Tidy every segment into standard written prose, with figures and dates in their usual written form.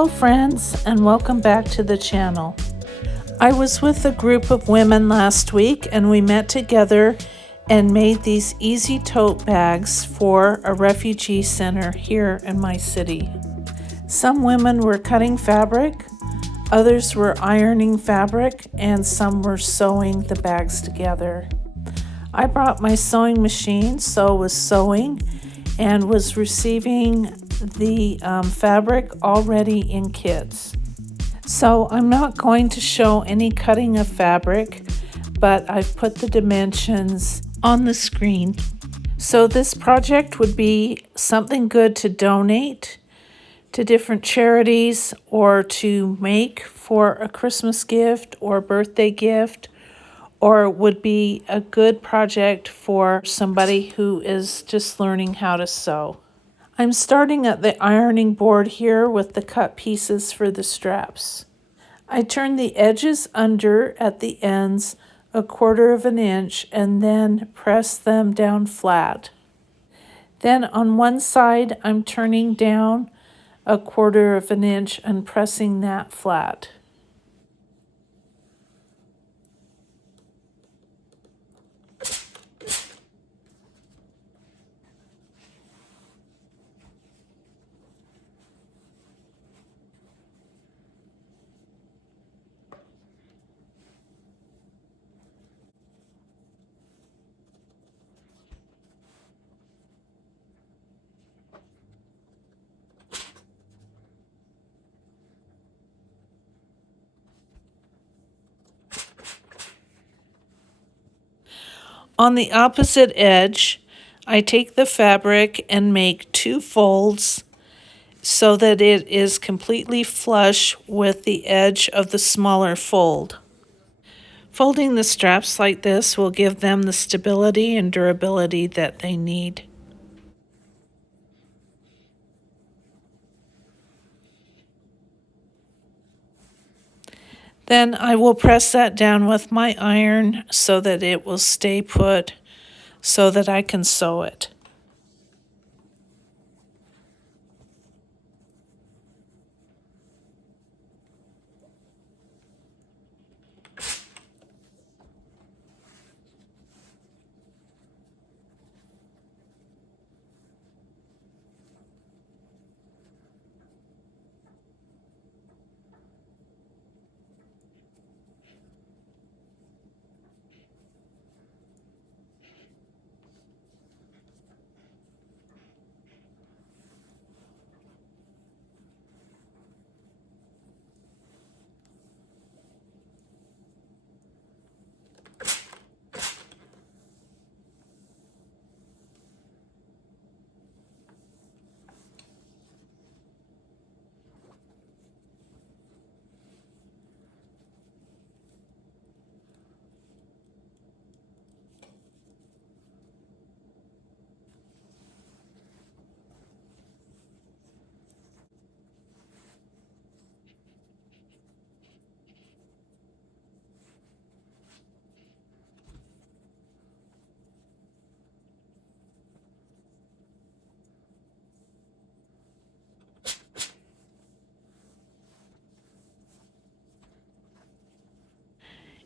Hello friends, and welcome back to the channel. I was with a group of women last week and we met together and made these easy tote bags for a refugee center here in my city. Some women were cutting fabric, others were ironing fabric, and some were sewing the bags together. I brought my sewing machine, so was sewing and was receiving the fabric already in kits. So I'm not going to show any cutting of fabric, but I've put the dimensions on the screen. So this project would be something good to donate to different charities or to make for a Christmas gift or birthday gift, or would be a good project for somebody who is just learning how to sew. I'm starting at the ironing board here with the cut pieces for the straps. I turn the edges under at the ends 1/4 of an inch and then press them down flat. Then on one side I'm turning down 1/4 of an inch and pressing that flat. On the opposite edge, I take the fabric and make 2 folds so that it is completely flush with the edge of the smaller fold. Folding the straps like this will give them the stability and durability that they need. Then I will press that down with my iron so that it will stay put so that I can sew it.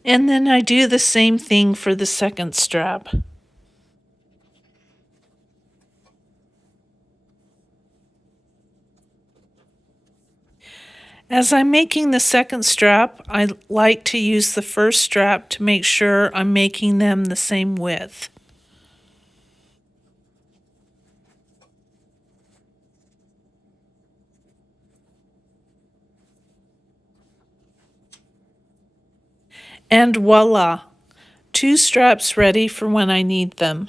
And then I do the same thing for the second strap. As I'm making the second strap, I like to use the first strap to make sure I'm making them the same width. And voila, 2 straps ready for when I need them.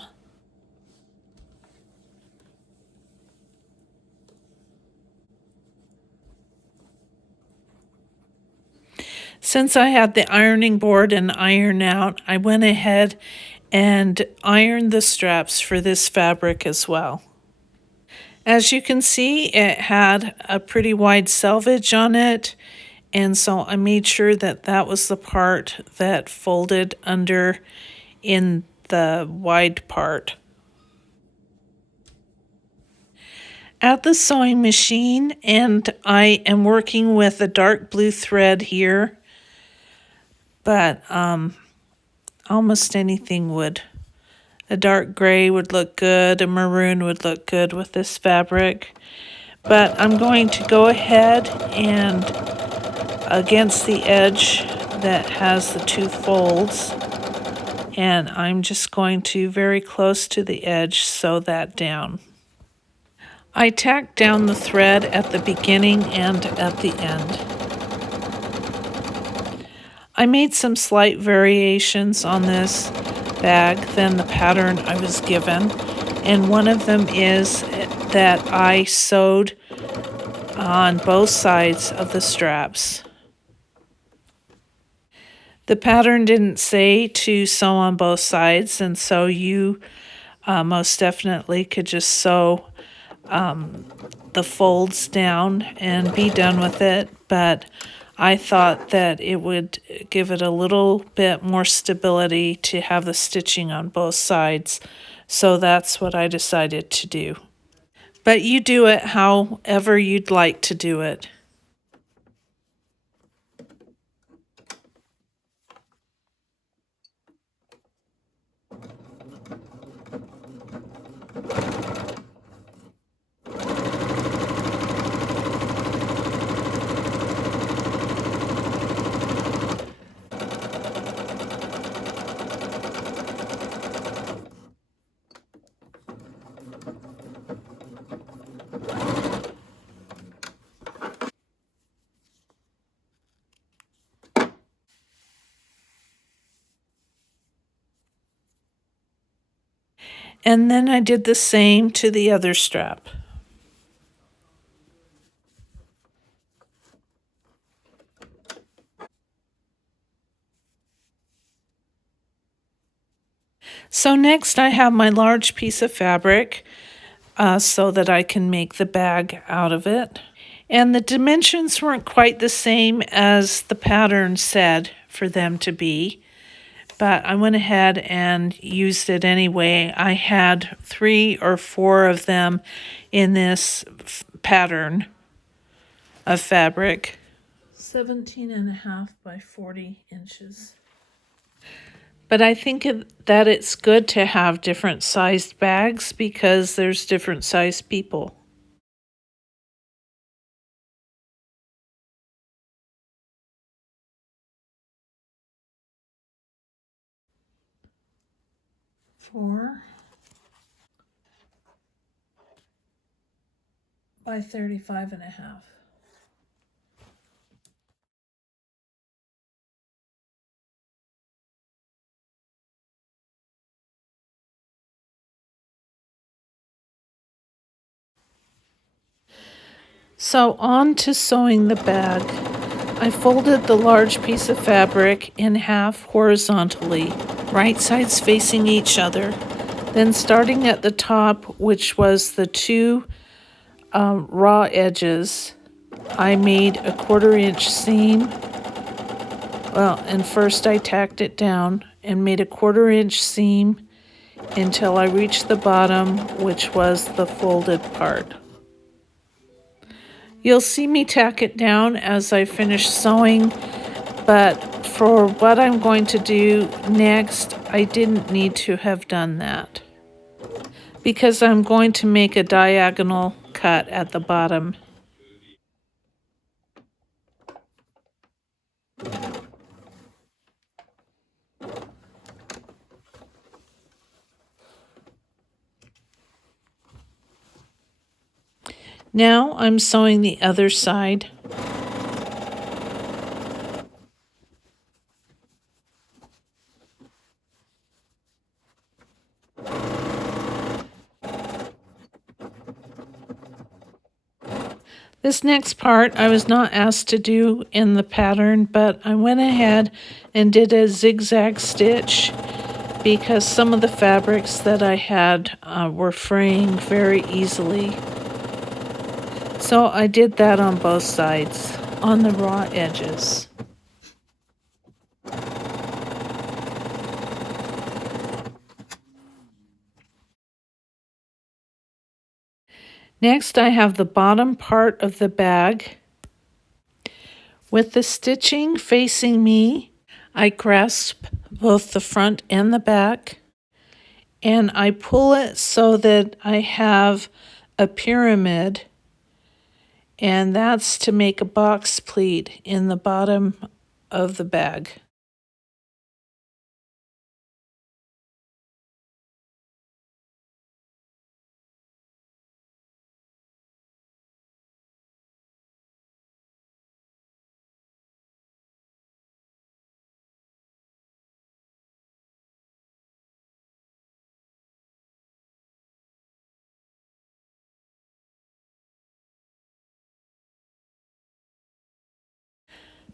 Since I had the ironing board and iron out, I went ahead and ironed the straps for this fabric as well. As you can see, it had a pretty wide selvage on it, and so I made sure that that was the part that folded under in the wide part. at the sewing machine, and I am working with a dark blue thread here, but almost anything would. A dark gray would look good, a maroon would look good with this fabric. But I'm going to go ahead and against the edge that has the two folds, and I'm just going to very close to the edge sew that down. I tacked down the thread at the beginning and at the end. I made some slight variations on this bag than the pattern I was given, and one of them is that I sewed on both sides of the straps. The pattern didn't say to sew on both sides, and so you most definitely could just sew the folds down and be done with it, but I thought that it would give it a little bit more stability to have the stitching on both sides, so that's what I decided to do. But you do it however you'd like to do it. And then I did the same to the other strap. So next I have my large piece of fabric so that I can make the bag out of it. And the dimensions weren't quite the same as the pattern said for them to be, but I went ahead and used it anyway. I had 3 or 4 of them in this pattern of fabric. 17.5 by 40 inches. But I think that it's good to have different sized bags because there's different sized people. Four by 35.5. So on to sewing the bag. I folded the large piece of fabric in half horizontally, right sides facing each other. Then starting at the top, which was the 2 raw edges, I made a 1/4 inch seam. Well, and first I tacked it down and made a 1/4 inch seam until I reached the bottom, which was the folded part. You'll see me tack it down as I finish sewing, but for what I'm going to do next, I didn't need to have done that because I'm going to make a diagonal cut at the bottom. Now I'm sewing the other side. This next part I was not asked to do in the pattern, but I went ahead and did a zigzag stitch because some of the fabrics that I had were fraying very easily. So I did that on both sides, on the raw edges. Next, I have the bottom part of the bag. With the stitching facing me, I grasp both the front and the back, and I pull it so that I have a pyramid, and that's to make a box pleat in the bottom of the bag.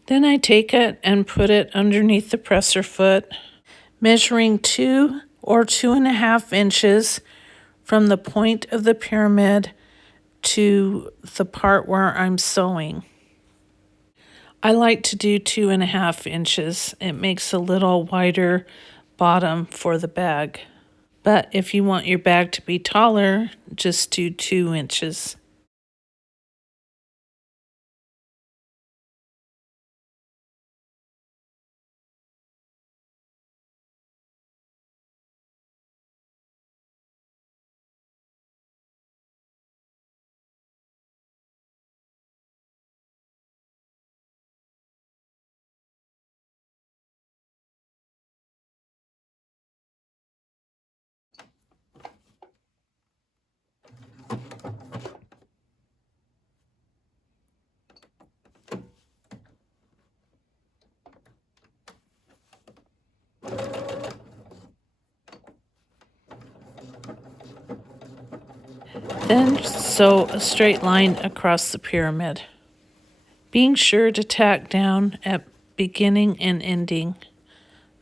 Then I take it and put it underneath the presser foot, measuring 2 or 2.5 inches from the point of the pyramid to the part where I'm sewing. I like to do 2.5 inches. It makes a little wider bottom for the bag. But if you want your bag to be taller, just do 2 inches. Then sew a straight line across the pyramid, being sure to tack down at beginning and ending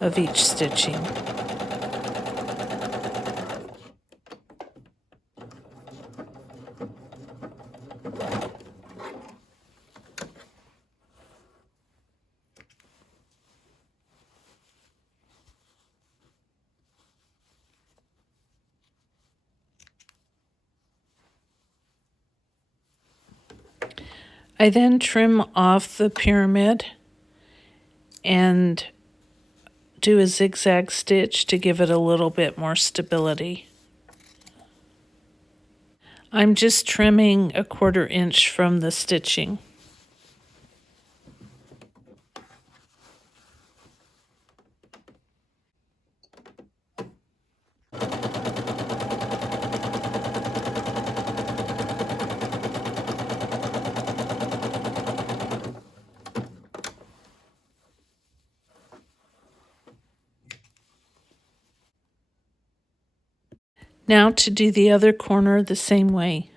of each stitching. I then trim off the pyramid and do a zigzag stitch to give it a little bit more stability. I'm just trimming 1/4 inch from the stitching. Now to do the other corner the same way.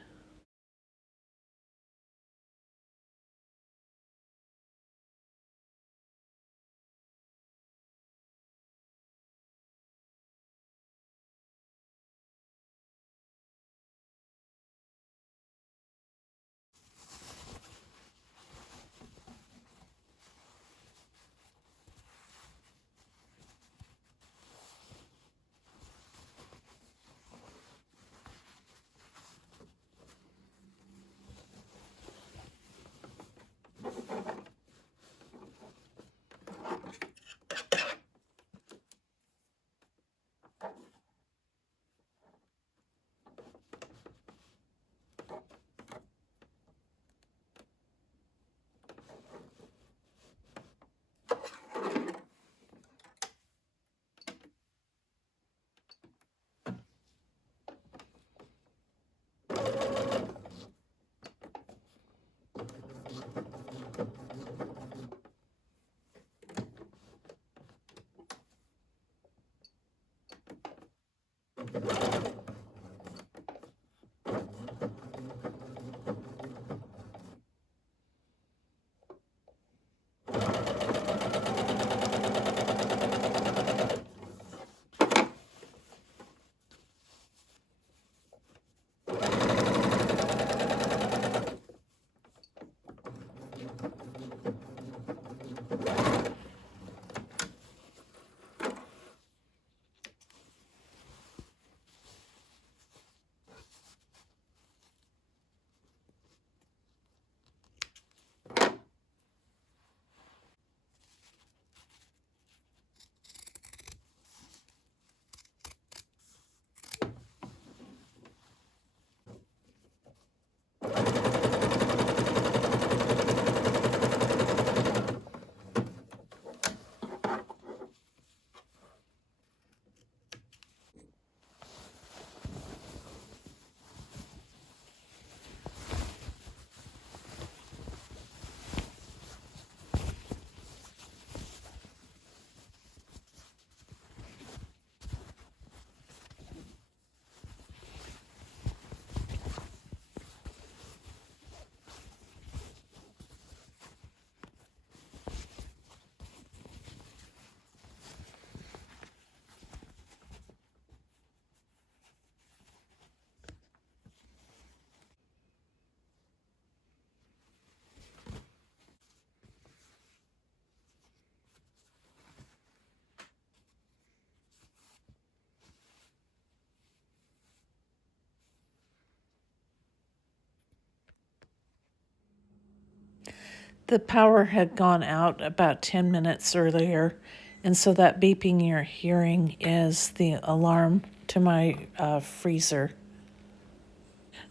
The power had gone out about 10 minutes earlier, and so that beeping you're hearing is the alarm to my freezer.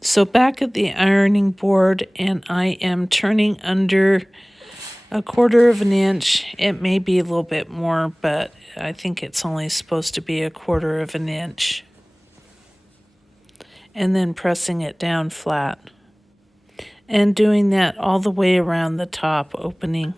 So back at the ironing board, and I am turning under 1/4 inch. It may be a little bit more, but I think it's only supposed to be 1/4 inch. And then pressing it down flat. And doing that all the way around the top opening.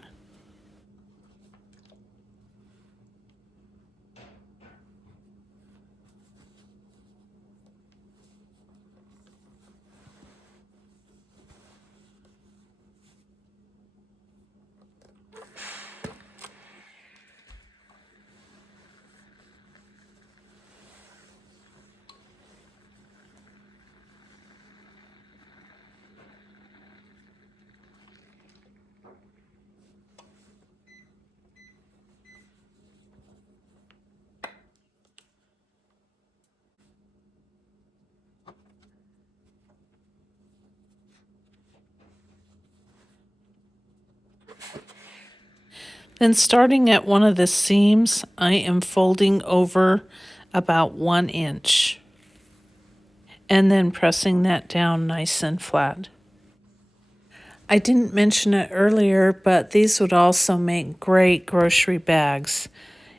Then starting at one of the seams, I am folding over about 1 inch. And then pressing that down nice and flat. I didn't mention it earlier, but these would also make great grocery bags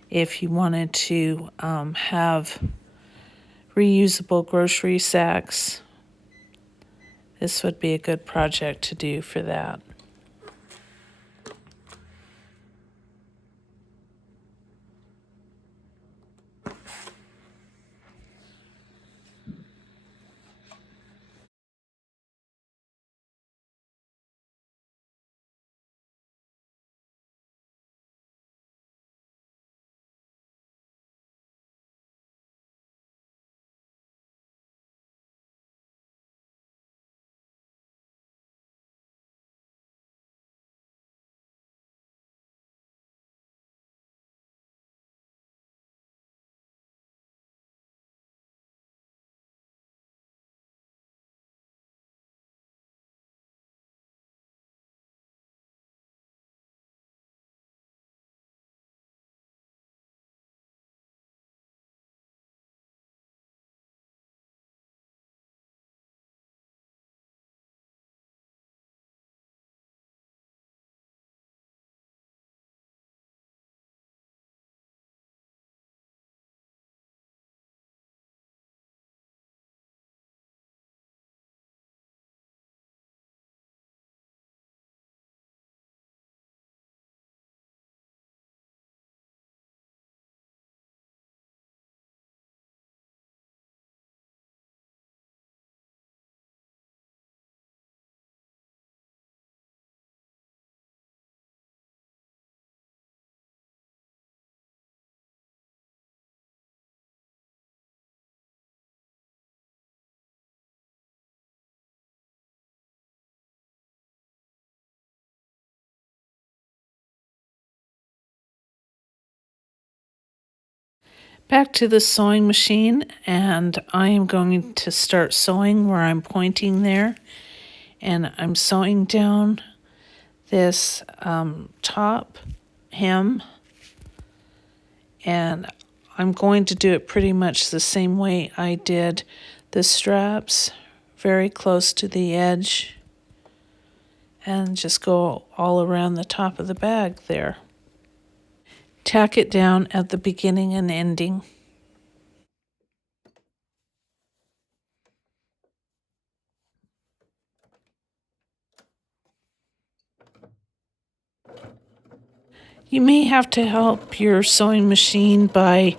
if you wanted to have reusable grocery sacks. This would be a good project to do for that. Back to the sewing machine, and I am going to start sewing where I'm pointing there. And I'm sewing down this top hem, and I'm going to do it pretty much the same way I did the straps, very close to the edge, and just go all around the top of the bag there. Tack it down at the beginning and ending. You may have to help your sewing machine by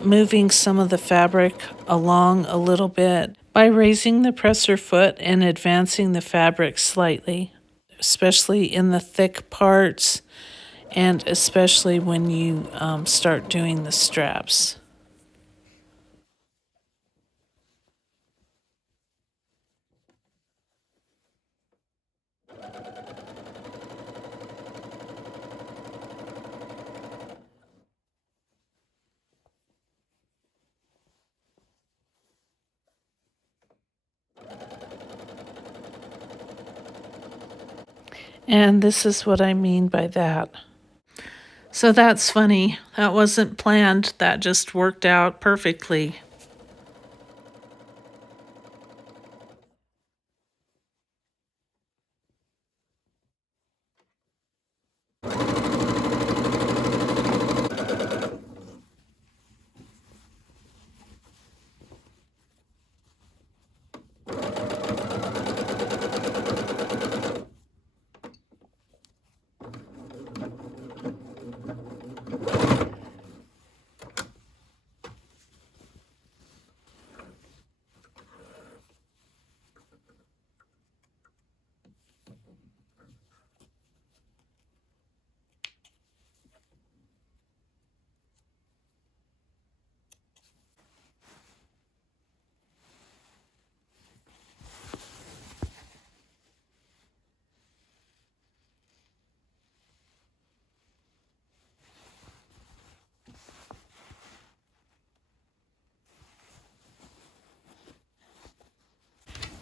moving some of the fabric along a little bit by raising the presser foot and advancing the fabric slightly, especially in the thick parts and especially when you start doing the straps. And this is what I mean by that. So that's funny. That wasn't planned. That just worked out perfectly.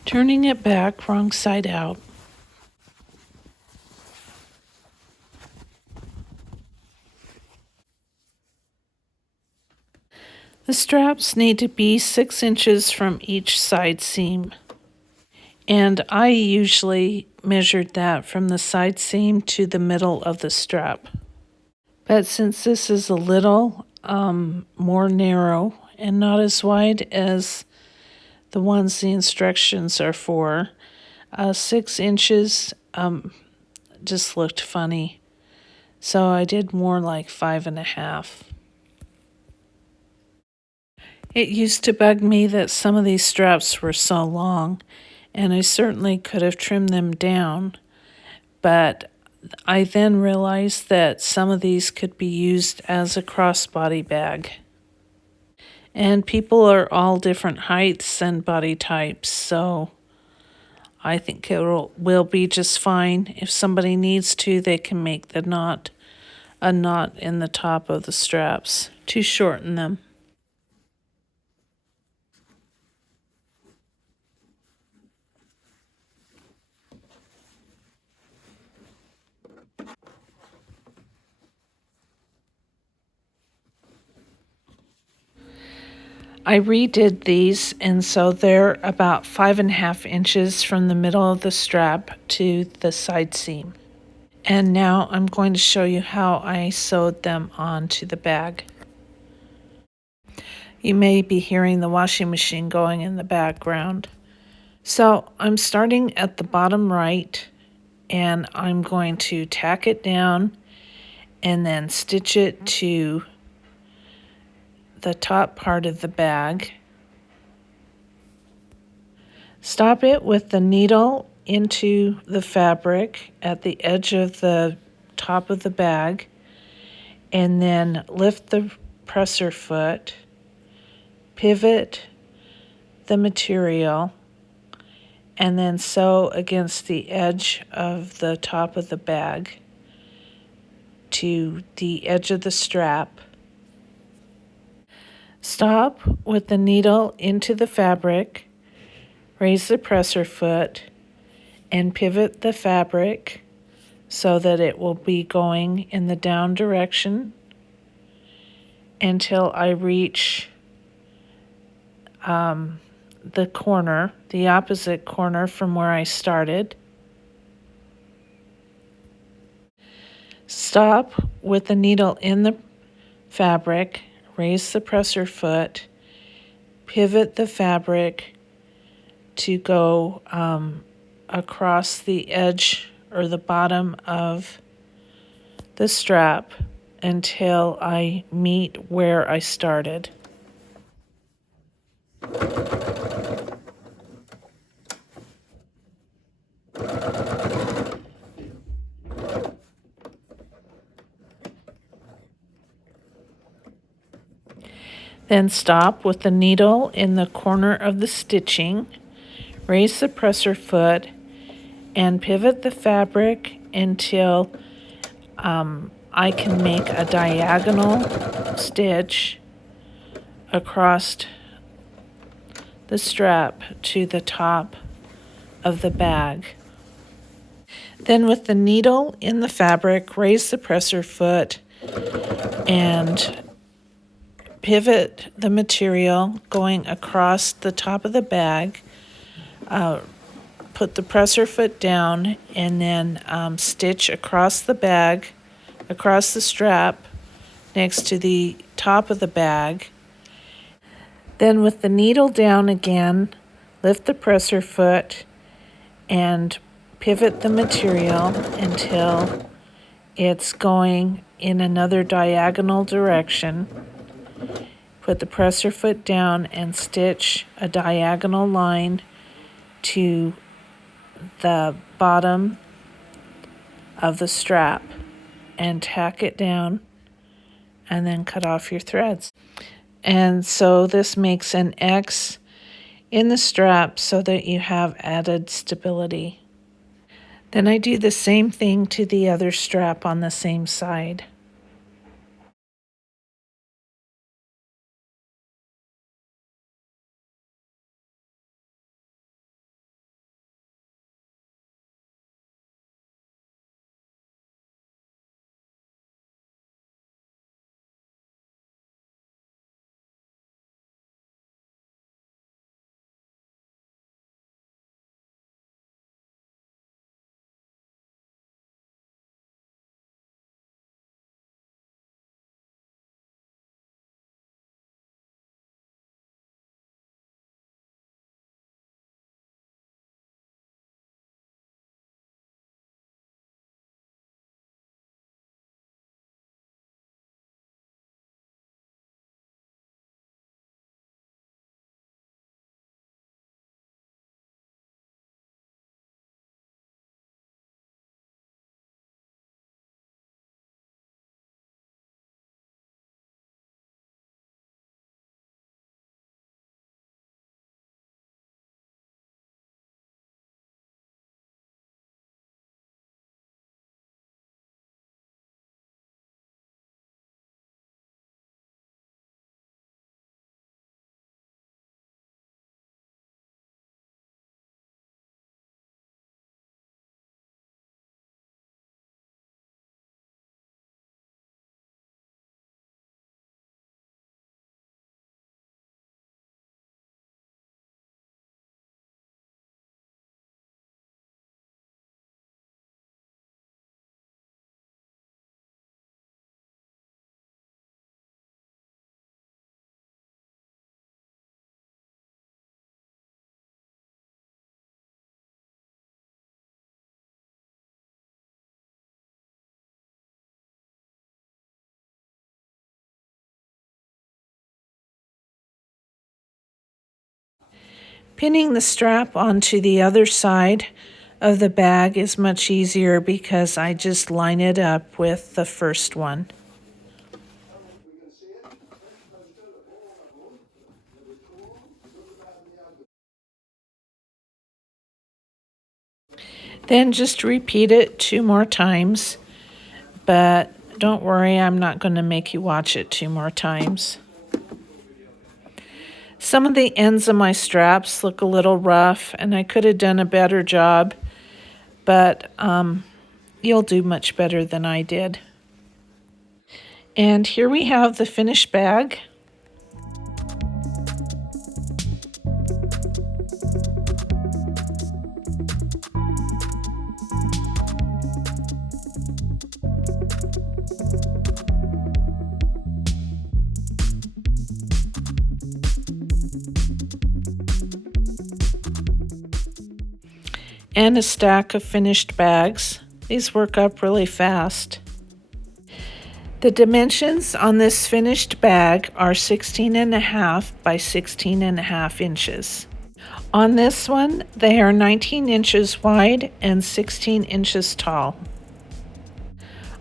Turning it back, wrong side out. The straps need to be 6 inches from each side seam. And I usually measured that from the side seam to the middle of the strap. But since this is a little more narrow and not as wide as the ones the instructions are for, 6 inches just looked funny. So I did more like 5.5. It used to bug me that some of these straps were so long, and I certainly could have trimmed them down, but I then realized that some of these could be used as a crossbody bag. And people are all different heights and body types, so I think it will be just fine. If somebody needs to, they can make a knot in the top of the straps to shorten them. I redid these, and so they're about 5.5 inches from the middle of the strap to the side seam. And now I'm going to show you how I sewed them onto the bag. You may be hearing the washing machine going in the background. So I'm starting at the bottom right, and I'm going to tack it down and then stitch it to the top part of the bag. Stop it with the needle into the fabric at the edge of the top of the bag, and then lift the presser foot, pivot the material, and then sew against the edge of the top of the bag to the edge of the strap. Stop with the needle into the fabric, raise the presser foot, and pivot the fabric so that it will be going in the down direction until I reach the corner, the opposite corner from where I started. Stop with the needle in the fabric, raise the presser foot, pivot the fabric to go across the edge or the bottom of the strap until I meet where I started. Then stop with the needle in the corner of the stitching, raise the presser foot, and pivot the fabric until I can make a diagonal stitch across the strap to the top of the bag. Then with the needle in the fabric, raise the presser foot and pivot the material going across the top of the bag. Put the presser foot down and then stitch across the bag, across the strap, next to the top of the bag. Then with the needle down again, lift the presser foot and pivot the material until it's going in another diagonal direction. Put the presser foot down and stitch a diagonal line to the bottom of the strap and tack it down and then cut off your threads. And so this makes an X in the strap so that you have added stability. Then I do the same thing to the other strap on the same side. Pinning the strap onto the other side of the bag is much easier because I just line it up with the first one. Then just repeat it 2 more times, but don't worry, I'm not going to make you watch it 2 more times. Some of the ends of my straps look a little rough, and I could have done a better job, but you'll do much better than I did. And here we have the finished bag. And a stack of finished bags. These work up really fast. The dimensions on this finished bag are 16.5 by 16.5 inches. On this one, they are 19 inches wide and 16 inches tall.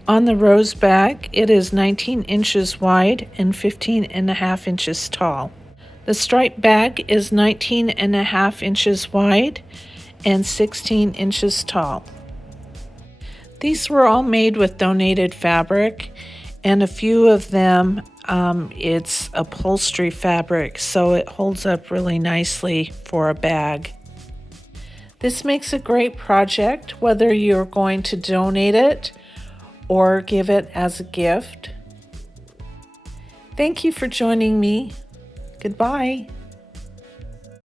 On the rose bag, it is 19 inches wide and 15.5 inches tall. The stripe bag is 19.5 inches wide and 16 inches tall. These were all made with donated fabric, and a few of them it's upholstery fabric, so it holds up really nicely for a bag. This makes a great project, whether you're going to donate it or give it as a gift. Thank you for joining me. Goodbye.